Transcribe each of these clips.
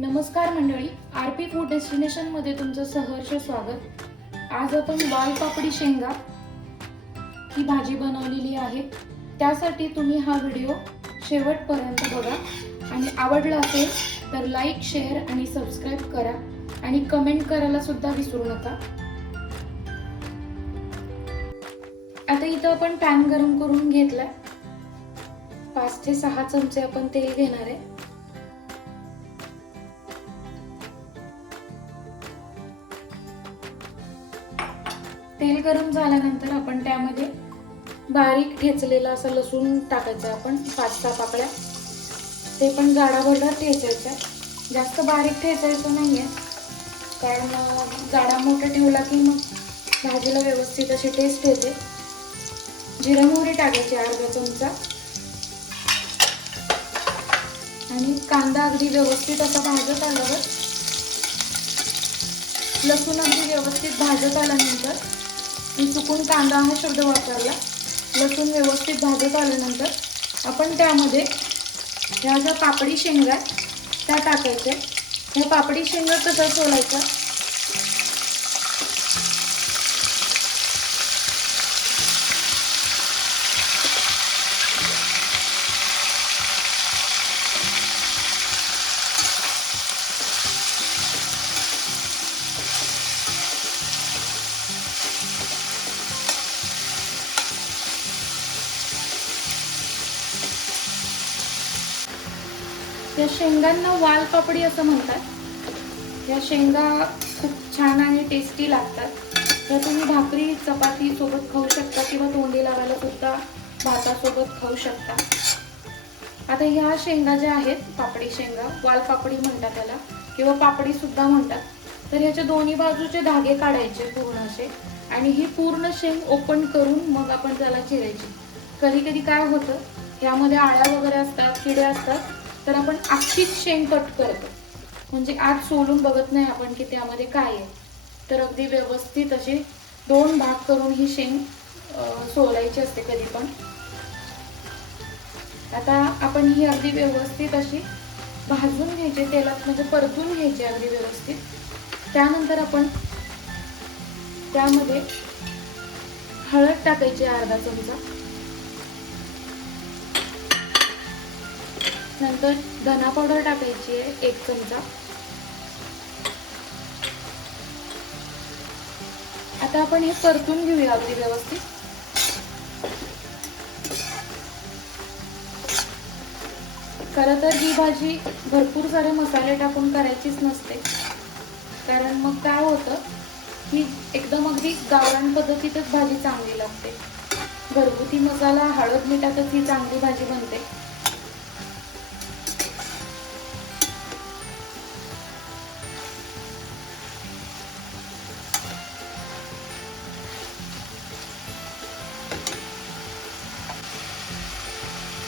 नमस्कार मंडळी, RP food destination मध्ये तुमचं सहर्ष स्वागत। आज आपण वालपापडी शेंगा ही भाजी बनवलेली आहे। त्यासाठी तुम्ही हा व्हिडिओ शेवटपर्यंत बघा आणि आवडला असेल तर लाईक, शेअर आणि सबस्क्राइब करा आणि कमेंट करायला सुद्धा विसरू नका। आता इथं आपण पॅन गरम करून घेतलाय। 5 ते 6 चमचे आपण तेल घेणार आहे। तेल गरम झाल्यानंतर आपण त्यामध्ये बारीक ठेचलेला असा लसूण टाकायचा। आपण 5-6 पाकळ्या, ते पण जाडाभरडा ठेचायचा, जास्त बारीक ठेचायचं नाहीये, कारण जाडा मोठा ठेवला की मग भाजीला व्यवस्थित अशी टेस्ट येते। जिरा मोहरी टाकायची अर्धा चमचा आणि कांदा अगदी व्यवस्थित असा भाजत आल्यावर, लसूण अगदी व्यवस्थित भाजत आल्यानंतर, मी चुकून कांदा हा शब्द वापरला, लसूण व्यवस्थित भाजत आल्यानंतर आपण त्यामध्ये ह्या ज्या पापडी शेंगा त्या टाकायच्या। ह्या पापडी शेंगा कसा सोलायचा, या शेंगांना वालपापडी असं म्हणतात। या शेंगा खूप छान आणि टेस्टी लागतात। तर तुम्ही भाकरी चपाती सोबत खाऊ शकता किंवा तोंडी लावायला सुद्धा भातासोबत खाऊ शकता। आता ह्या शेंगा ज्या आहेत, पापडी शेंगा, वालपापडी म्हणतात त्याला किंवा पापडी सुद्धा म्हणतात। तर ह्याच्या दोन्ही बाजूचे धागे काढायचे पूर्ण असे, आणि ही पूर्ण शेंग ओपन करून मग आपण त्याला चिरायची। कधी कधी काय होतं, ह्यामध्ये आळ्या वगैरे असतात, किडे असतात, तर आपण अख्खीच शेंग कट करतो, म्हणजे आत सोलून बघत नाही आपण की त्यामध्ये काय आहे। तर अगदी व्यवस्थित असे 2 भाग करून ही शेंग सोलायची असते कधी पण। आता आपण ही अगदी व्यवस्थित अशी भाजून घ्यायची तेलात, म्हणजे परतून घ्यायची अगदी व्यवस्थित। त्यानंतर आपण त्यामध्ये हळद टाकायची अर्धा चमचा, नंतर धना पावडर टाकायची आहे 1 चमचा। आता आपण हे परतून घेऊया अगदी व्यवस्थित। खरं तर ही भाजी भरपूर सारे मसाले टाकून करायचीच नसते, कारण मग काय होतं की एकदम अगदी गावरान पद्धतीतच भाजी चांगली लागते। घरगुती मसाला, हळद मिठातच ही चांगली भाजी बनते।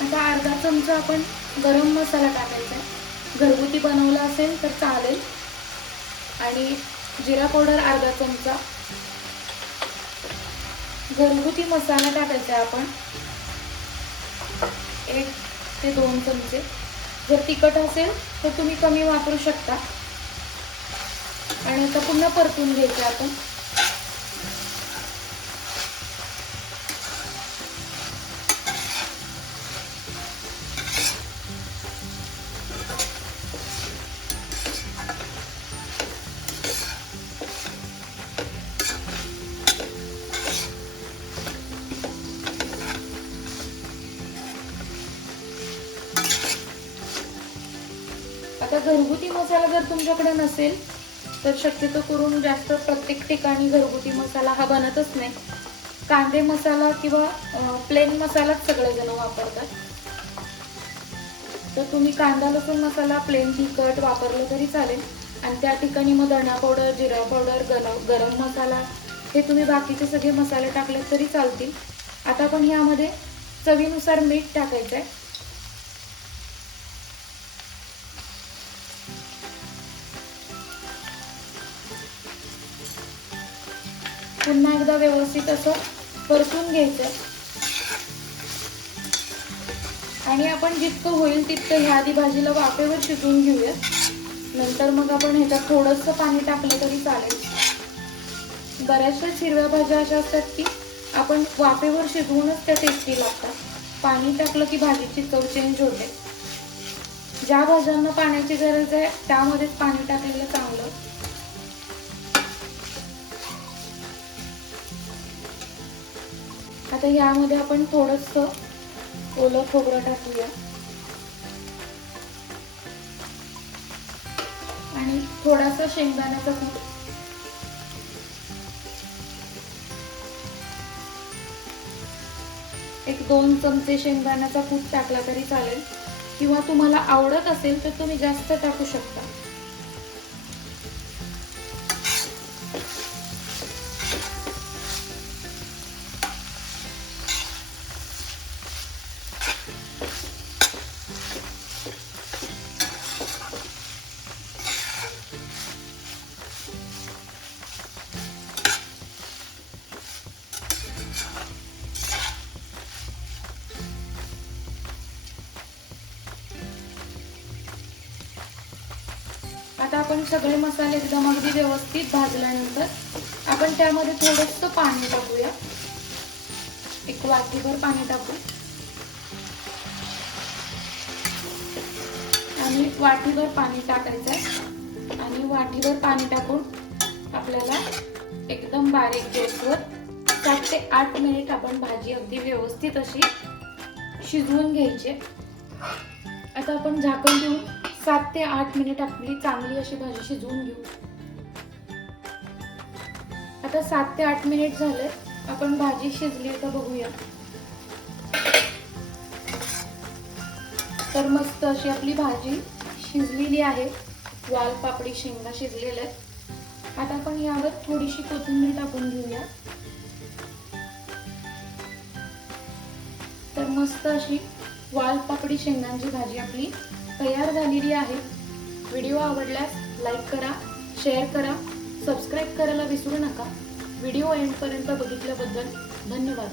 आता अर्धा चमचा आपण गरम मसाला टाकायचा आहे। घरगुती बनवला असेल तर चालेल, आणि जिरा पावडर अर्धा चमचा, घरगुती मसाला टाकायचा आहे आपण 1 ते 2 चमचे। जर तिखट असेल तर तुम्ही कमी वापरू शकता। आणि आता पुन्हा परतून घ्यायचं आपण। आता घरगुती मसाला जर तुमच्याकडे नसेल तर शक्यतो करून जास्त प्रत्येक ठिकाणी घरगुती मसाला हा बनतच नाही। कांदे मसाला किंवा प्लेन मसालाच सगळेजण वापरतात। तर तुम्ही कांदा लसूण मसाला प्लेन तिखट वापरलं तरी चालेल, आणि त्या ठिकाणी मग धना पावडर, जिरा पावडर, गरम मसाला हे तुम्ही बाकीचे सगळे मसाले टाकले तरी चालतील। आता आपण ह्यामध्ये चवीनुसार मीठ टाकायचं आहे। पुन्हा एकदा व्यवस्थित असं परतून घ्यायचं, आणि आपण जितकं होईल तितकं ह्या आधी भाजीला वाफेवर शिजवून घेऊया। नंतर मग आपण ह्याच्यात थोडंसं पाणी टाकलं तरी चालेल. बऱ्याचशा हिरव्या भाज्या अशा असतात की आपण वाफेवर शिजवूनच त्या टेस्टी लागतात. पाणी टाकलं की भाजीची चव चेंज होते. ज्या भाज्यांना पाण्याची गरज आहे त्यामध्येच पाणी टाकलेलं चांगलं. आता यामध्ये आपण थोडंसं ओलं खोबरं टाकूया आणि थोडासा शेंगदाण्याचा कूट. एक 2 चमचे शेंगदाण्याचा कूट टाकला तरी चालेल, किंवा तुम्हाला आवडत असेल तर तुम्ही जास्त टाकू शकता. आता आपण सगळे मसाले एकदम अगदी व्यवस्थित भाजल्यानंतर आपण त्यामध्ये थोडंसं पाणी टाकूया. एक वाटीभर पाणी टाकू आणि वाटीभर पाणी टाकायचं आणि वाटीभर पाणी टाकून आपल्याला एकदम बारीक गॅसवर 7 ते 8 मिनिट आपण भाजी अगदी व्यवस्थित अशी शिजवून घ्यायची. आता आपण झाकण देऊन 7 ते 8 मिनिट आपली चांगली अशी भाजी शिजवून घेऊ. आता 7 ते 8 मिनिट झाले. आपण भाजी शिजली का बघूया. तर मस्त अशी आपली भाजी शिजलेली आहे. वालपापडी शेंगा शिजलेल्या आहेत. आता आपण यावर थोडीशी कोथिंबीर टाकून घेऊया. तर मस्त अशी वालपापडी शेंगांची भाजी आपली तयार झालेली आहे. व्हिडिओ आवडल्यास लाईक करा, शेअर करा, सबस्क्राईब करायला विसरू नका. व्हिडिओ एंडपर्यंत बघितल्याबद्दल धन्यवाद.